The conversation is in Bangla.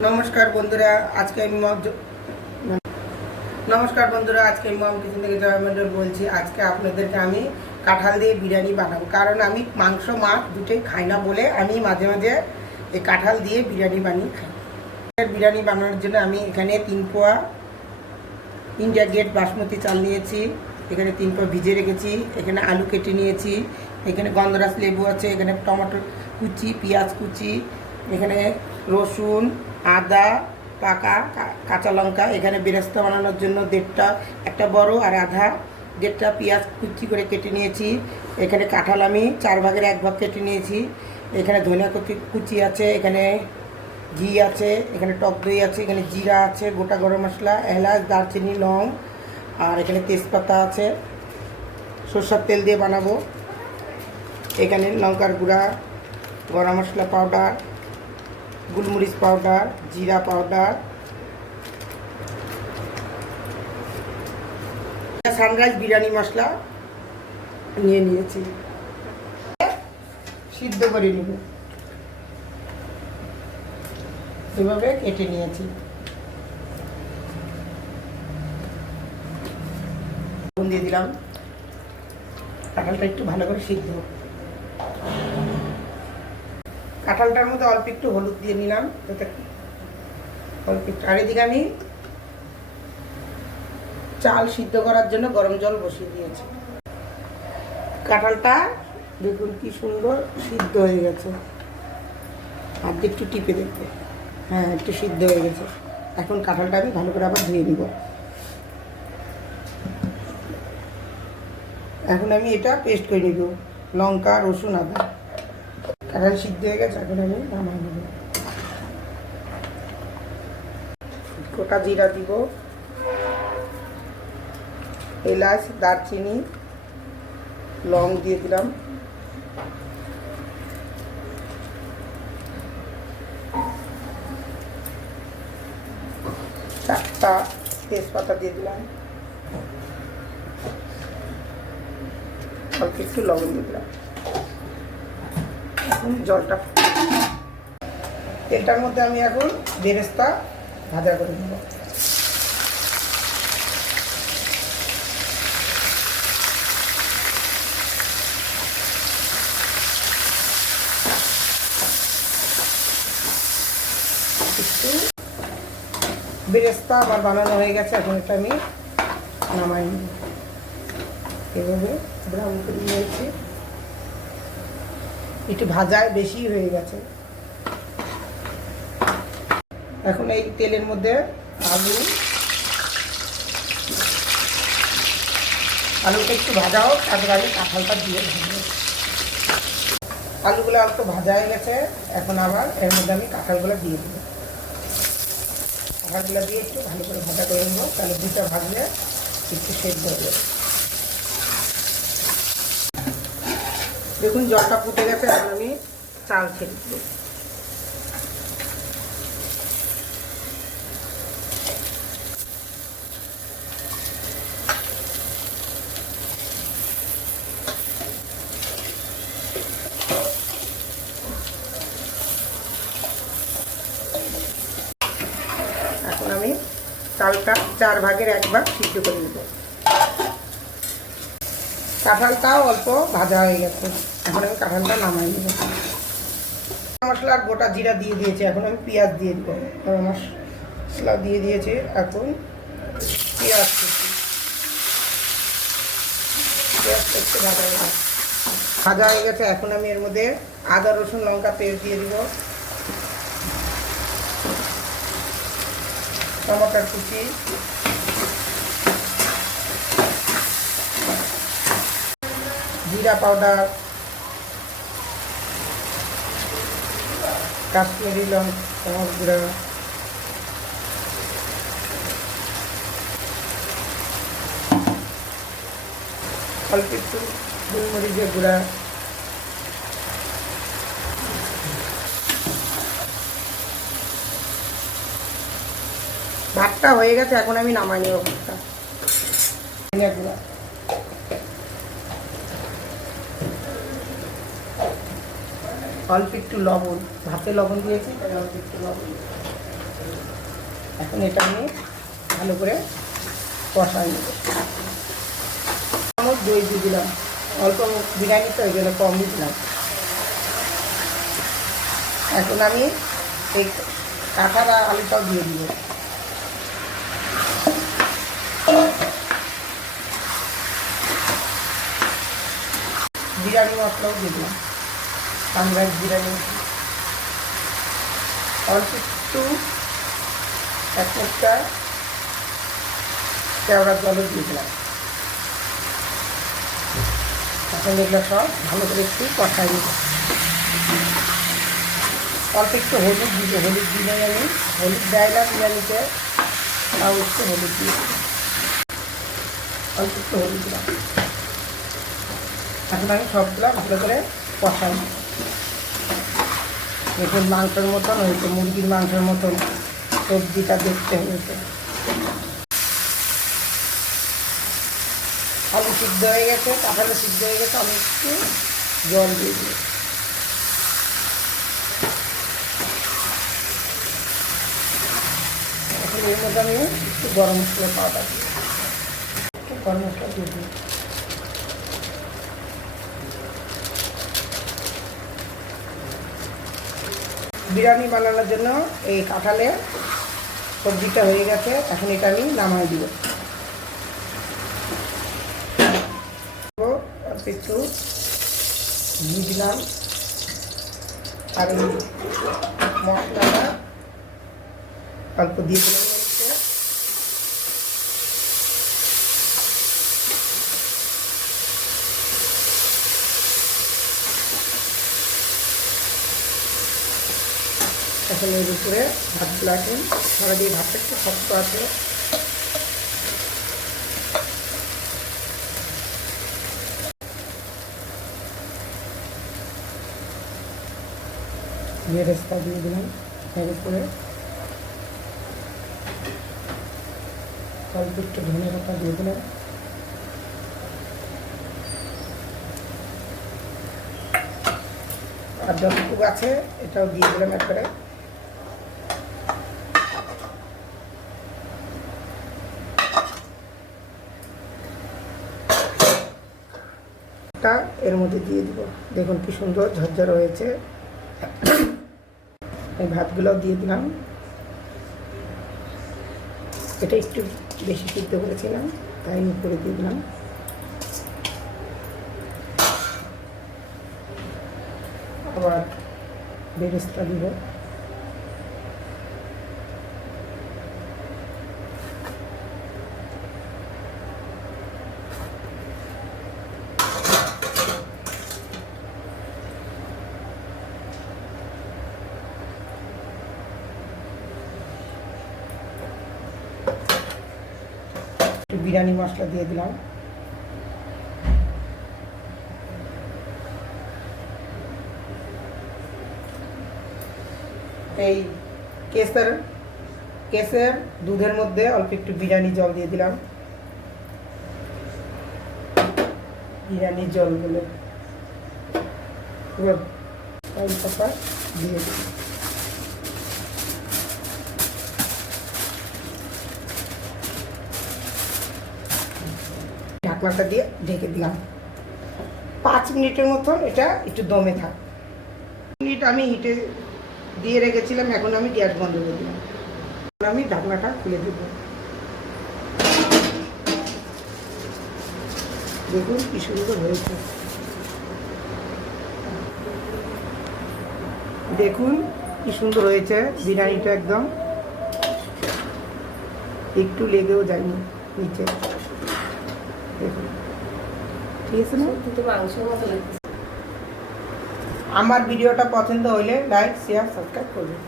नमस्कार बंधुरा आज के नमस्कार बंधुरा आज के मम किचन থেকে জয় মন্ডল বলছি। আজকে আপনাদেরকে আমি কাঁঠাল দিয়ে বিরিয়ানি বানাবো, কারণ আমি মাংস মাছ দুটোই খাই না বলে আমি মাঝে মাঝে এই কাঁঠাল দিয়ে বিরিয়ানি বানিয়ে খাই। বিরিয়ানি বানানোর জন্য আমি এখানে 3 পোয়া ইন্ডিয়া গেট বাসমতি চাল নিয়েছি, এখানে 3 পোয়া ভিজে রেখেছি, এখানে আলু কেটে নিয়েছি, এখানে গন্ধরাজ লেবু আছে, এখানে টমেটো কুচি, পেঁয়াজ কুচি, এখানে রসুন, আদা, পাকা কাঁচা লঙ্কা, এখানে বেরেস্তা বানানোর জন্য একটা বড় আর আধা 1.5 পেঁয়াজ কুচি করে কেটে নিয়েছি, এখানে কাঁঠাল আমি 4 ভাগের 1 ভাগ কেটে নিয়েছি, এখানে ধনিয়া কুচি আছে, এখানে ঘি আছে, এখানে টক দই আছে, এখানে জিরা আছে, গোটা গরম মশলা, এলাচ, দারচিনি, লং, আর এখানে তেজপাতা আছে। সরষের তেল দিয়ে বানাবো। এখানে লঙ্কার গুঁড়া, গরম মশলা পাউডার, গোলমরিচ পাউডার, জিরা পাউডার, সানরাইজ বিরিয়ানি মশলা নিয়ে নিয়েছি, সিদ্ধ করে নিব, এভাবে কেটে নিয়েছি। দিয়ে দিলাম, কাঁঠালটা একটু ভালো করে সিদ্ধ। কাঁঠালটার মধ্যে অল্প একটু হলুদ দিয়ে নিলাম, অল্প একটু। আর এদিকে আমি চাল সিদ্ধ করার জন্য গরম জল বসিয়ে দিয়েছি। কাঁঠালটা দেখুন কি সুন্দর সিদ্ধ হয়ে গেছে, আর একটু টিপে দেখবে, হ্যাঁ একটু সিদ্ধ হয়ে গেছে। এখন কাঁঠালটা আমি ভালো করে আবার ধুয়ে নিব। এখন আমি এটা পেস্ট করে নিব, লঙ্কা, রসুন, আদা। কাঁঠাল সিদ্ধ হয়ে গেছে, এখন আমি নামাই নেব। গোটা জিরা দিব, এলাচ, দারচিনি, লং দিয়ে দিলাম, চারটা তেজপাতা দিয়ে দিলাম, অল্প একটু লবণ দিয়ে দিলাম। এখন জলটা, তেলটার মধ্যে আমি এখন বেরেস্তা ভাজা করে নেব। বেরেস্তা আমার বানানো হয়ে গেছে, এখন এটা আমি নামাই নেব। এভাবে ব্রাউন করে নিয়েছি, একটু ভাজায় বেশি হয়ে গেছে। এখন এই তেলের মধ্যে আলুটা একটু ভাজা হোক, তারপর আমি কাঁঠালটা দিয়ে ভাজবো। আলুগুলো একটু ভাজা হয়ে গেছে, এখন আবার এর মধ্যে আমি কাঁঠালগুলো দিয়ে দেবো। কাঁঠালগুলো দিয়ে একটু ভালো করে ভাজা করে নেবো, তাহলে দুটা ভাজলে একটু সেদ্ধ হয়ে যাবে। দেখুন জলটা ফুটে গেছে, এখন আমি চাল ছেড়ে দেবো। এখন আমি চালটা 4 ভাগের 1 ভাগ সিদ্ধ করে নেব। কাঁঠালটাও অল্প ভাজা হয়ে গেছে, এখন আমি কাঁঠালটা নামাই নেব। মশলা আর গোটা জিরা দিয়ে দিয়েছি, এখন আমি পেঁয়াজ দিয়ে দেবো। গরম মশলা দিয়ে দিয়েছি, এখন পেঁয়াজ কুচি, পেঁয়াজটা একটু ভাজা হয়ে গেছে। এখন আমি এর মধ্যে আদা, রসুন, লঙ্কা পেস্ট দিয়ে দিব, টমেটোর কুচি, জিরা পাউডার, কাশ্মীরি লঙ্কা গুঁড়া, অল্প একটু গোলমরিচের গুঁড়া, ভাতটা হয়ে গেছে, এখন আমি নামাই নেব ভাতটা। গুঁড়া, অল্প একটু লবণ, ভাতে লবণ দিয়েছি তাই অল্প একটু লবণ। এখন এটা আমি ভালো করে কষাই নেব। দই দিয়ে দিলাম, অল্প বিরিয়ানি তো ওই জন্য কম দিলাম। এখন আমি এই কাঁঠাল আর আলুটাও দিয়ে দিব। বিরিয়ানি মশলাও দিয়ে দিলাম, সানরাইজ বিরিয়ানি। অল্প একটু এক মুঠটা কেওড়া জলও দিয়ে দিলাম। এখন এগুলো সব ভালো করে একটু কষাই নেব। অল্প একটু হলুদ দিব, হলুদ দিলে আমি হলুদ দেয় না বিরিয়ানিতে, তাও একটু হলুদ দিয়ে অল্প একটু হলুদ দিলাম। এখন আমি সবগুলো ভালো করে কষাই। দেখুন মাংসের মতন হয়েছে, মুরগির মাংসের মতন সবজিটা দেখতে হয়েছে। আলু সিদ্ধ হয়ে গেছে, কাঁঠালে সিদ্ধ হয়ে গেছে, আমি একটু জল দিয়ে দিই। এখন এর মধ্যে আমি একটু গরম মশলা পাউডার দিই, একটু গরম মশলা দিয়ে দিই। বিরিয়ানি বানানোর জন্য এই কাঁঠালের সবজিটা হয়ে গেছে, এখন এটা আমি নামাই দিব। একটু দিয়ে দিলাম আর এই মশলাটা অল্প দিয়ে দিলাম। এখন এর উপরে ভাতগুলো আছে, সারা দিয়ে ভাতটা একটু শক্ত আছে। বেরেস্তা দিয়ে দিলাম এর উপরে, অল্প একটু ধনে পাতা দিয়ে দিলাম। আর যতটুকু আছে এটাও দিয়ে দিলাম একবারে। এর মধ্যে দিয়ে দিব। দেখুন কি সুন্দর ঝরঝর হয়েছে। এই ভাতগুলো দিয়ে দিলাম। এটা একটু বেশি সিদ্ধ করেছিলাম, তাই উপরে দিয়ে দিলাম। আবার বেরেস্তা দিব। বিরিয়ানি মশলা দিয়ে দিলাম। এই কেসের দুধের মধ্যে অল্প একটু বিরিয়ানি জল দিয়ে দিলাম। বিরিয়ানি জলগুলো পুরো দিয়ে দিলাম। ঢাকনাটা দিয়ে ঢেকে দিলাম। 5 মিনিটের মতো এটা একটু দমে থাক। মিনিট আমি হিটে দিয়ে রেখেছিলাম, এখন আমি গ্যাস বন্ধ করে দিলাম। আমি ঢাকনাটা খুলে দেব। দেখুন কি সুন্দর হয়েছে, দেখুন কি সুন্দর হয়েছে বিরিয়ানিটা, একদম একটু লেগেও যায়নি নিচে। দেখুন ঠিক আছে না? আমার ভিডিওটা পছন্দ হলে লাইক শেয়ার সাবস্ক্রাইব করবেন।